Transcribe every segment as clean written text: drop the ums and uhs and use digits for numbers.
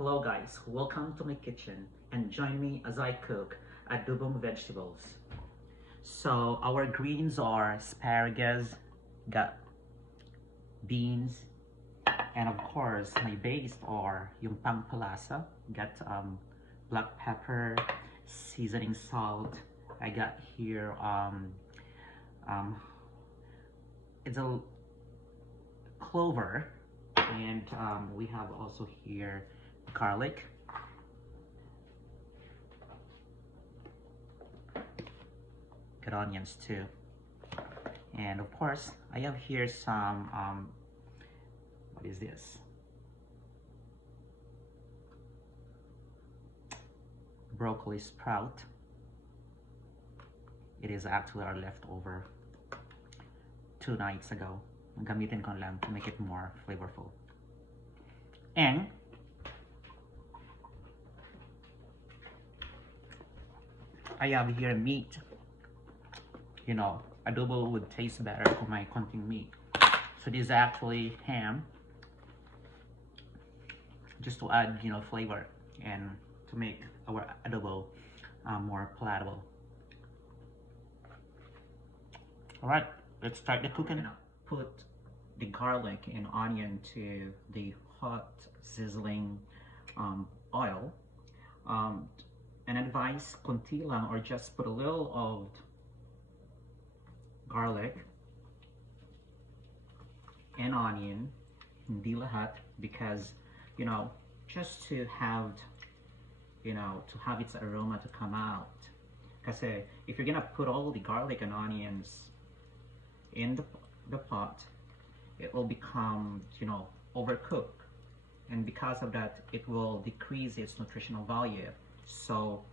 Hello guys, welcome to my kitchen and join me as I cook adobong vegetables. So our greens are asparagus, got beans, and of course my base are yung pampalasa, got black pepper, seasoning salt. I got here um, it's a clover, and we have also here garlic, got onions too, and of course I have here some what is this, broccoli sprout. It is actually our leftover 2 nights ago. Gamitin ko lang to make it more flavorful. And I have here meat. You know, adobo would taste better kung may konting meat. So this is actually ham, just to add, you know, flavor and to make our adobo more palatable. All right, let's start the cooking. Put the garlic and onion to the hot sizzling oil. And advice, konti lang, or just put a little of garlic and onion, hindi lahat, because, you know, just to have, you know, to have its aroma to come out. Kasi if you're gonna put all the garlic and onions in the pot, it will become, you know, overcooked, and because of that it will decrease its nutritional value. So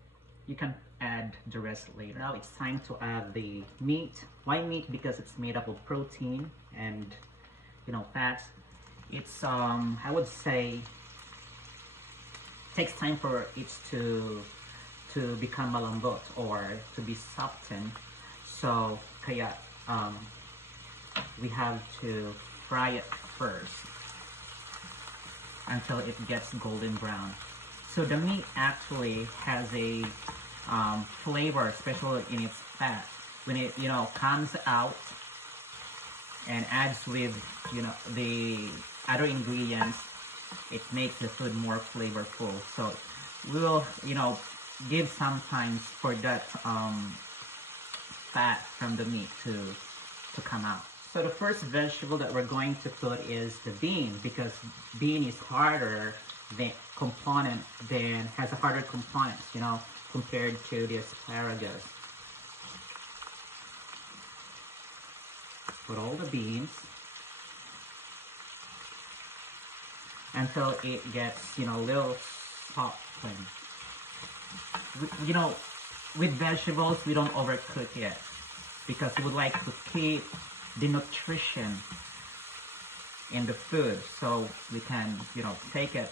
you can add the rest later. Now it's time to add the meat. Why meat? Because it's made up of protein and, you know, fats. It's I would say takes time for it to become malambot or to be softened. So kaya we have to fry it first until it gets golden brown. So the meat actually has a flavor, especially in its fat. When it, you know, comes out and adds with, you know, the other ingredients, it makes the food more flavorful. So we will, you know, give some time for that fat from the meat to come out. So the first vegetable that we're going to put is the bean, because bean is harder than component, than has a harder components, you know, compared to the asparagus. Put all the beans until it gets, you know, a little softened. You know, with vegetables we don't overcook it because we would like to keep the nutrition in the food, so we can, you know, take it.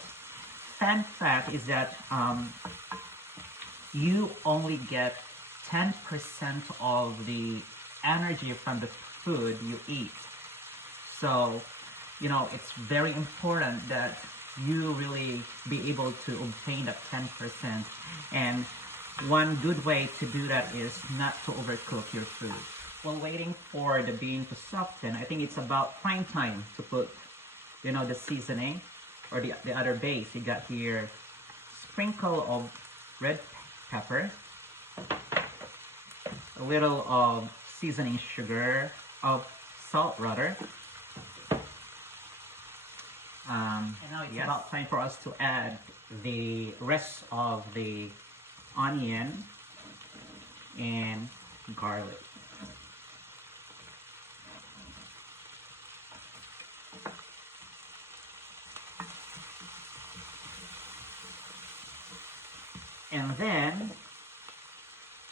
Fun fact is that you only get 10% of the energy from the food you eat. So, you know, it's very important that you really be able to obtain that 10%. And one good way to do that is not to overcook your food. While waiting for the bean to soften, I think it's about prime time to put, you know, the seasoning or the other base. You got here sprinkle of red pepper, a little of seasoning sugar, of salt rather. And now it's about time for us to add the rest of the onion and garlic. And then,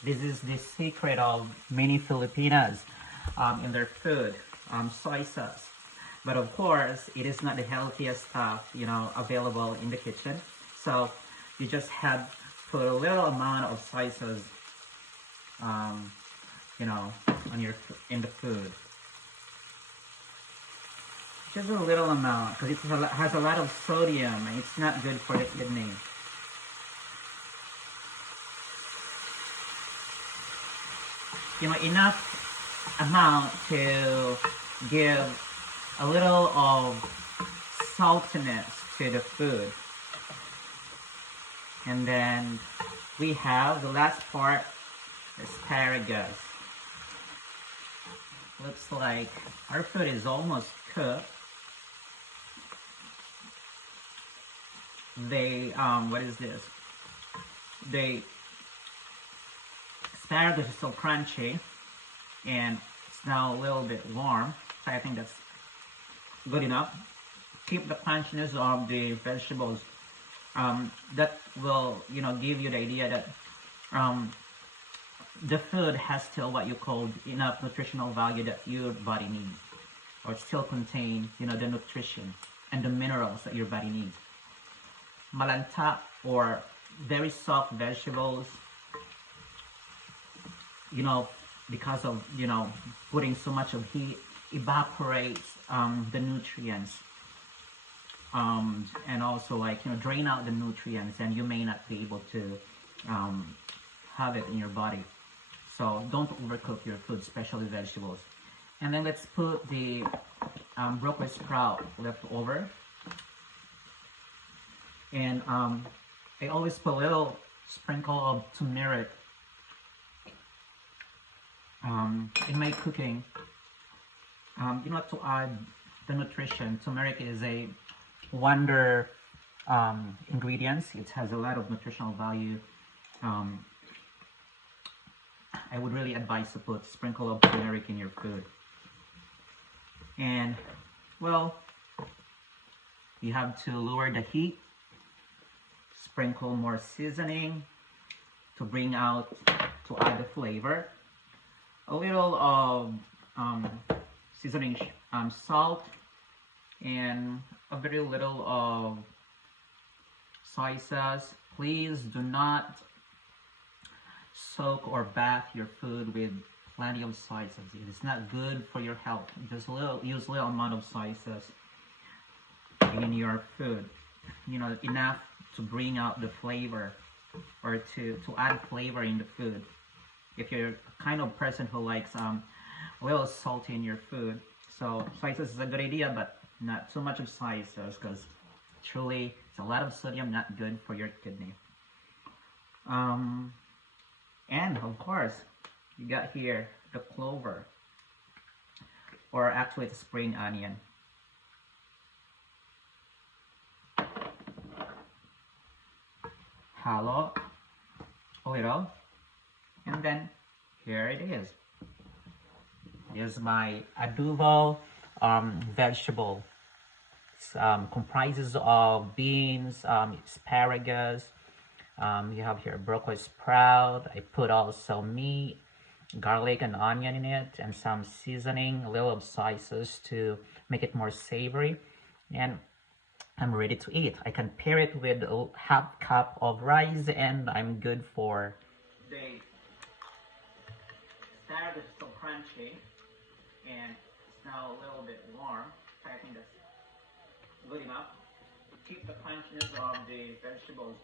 this is the secret of many Filipinas in their food, soy sauce. But of course, it is not the healthiest stuff, you know, available in the kitchen. So you just have put a little amount of soy sauce, you know, on in the food. Just a little amount because it has a lot of sodium and it's not good for the kidney. You know, enough amount to give a little of saltiness to the food. And then we have the last part, asparagus. Looks like our food is almost cooked. What is this? Asparagus is still crunchy and it's now a little bit warm. So I think that's good enough. Keep the crunchiness of the vegetables. That will, give you the idea that the food has still what you call enough nutritional value that your body needs, or it still contain, the nutrition and the minerals that your body needs. Malanta or very soft vegetables, because of, putting so much of heat, evaporates the nutrients. And also drain out the nutrients, and you may not be able to have it in your body. So don't overcook your food, especially vegetables. And then let's put the broccoli sprout left over. And I always put a little sprinkle of turmeric in my cooking. To add the nutrition. Turmeric is a wonder ingredients. It has a lot of nutritional value. I would really advise to put a sprinkle of turmeric in your food. And well, you have to lower the heat, sprinkle more seasoning to bring out, to add the flavor, a little of seasoning, salt, and a very little of soy sauce. Please do not soak or bath your food with plenty of soy sauce. It's not good for your health. Just use little amount of soy sauce in your food. Enough to bring out the flavor, or to add flavor in the food. If you're a kind of person who likes a little salty in your food, so soy sauce is a good idea, but not too much of soy sauce, because truly it's a lot of sodium, not good for your kidney. And of course, you got here the clover, or actually the spring onion. Halo a little, and then here it is. Here's my adobo vegetable. It comprises of beans, asparagus. You have here broccoli sprout. I put also meat, garlic and onion in it, and some seasoning, a little of soy sauce to make it more savory. And I'm ready to eat. I can pair it with a half cup of rice, and I'm good for the asparagus is still crunchy, and it's now a little bit warm. I think that's good enough to keep the crunchiness of the vegetables.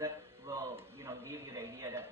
That will, give you the idea that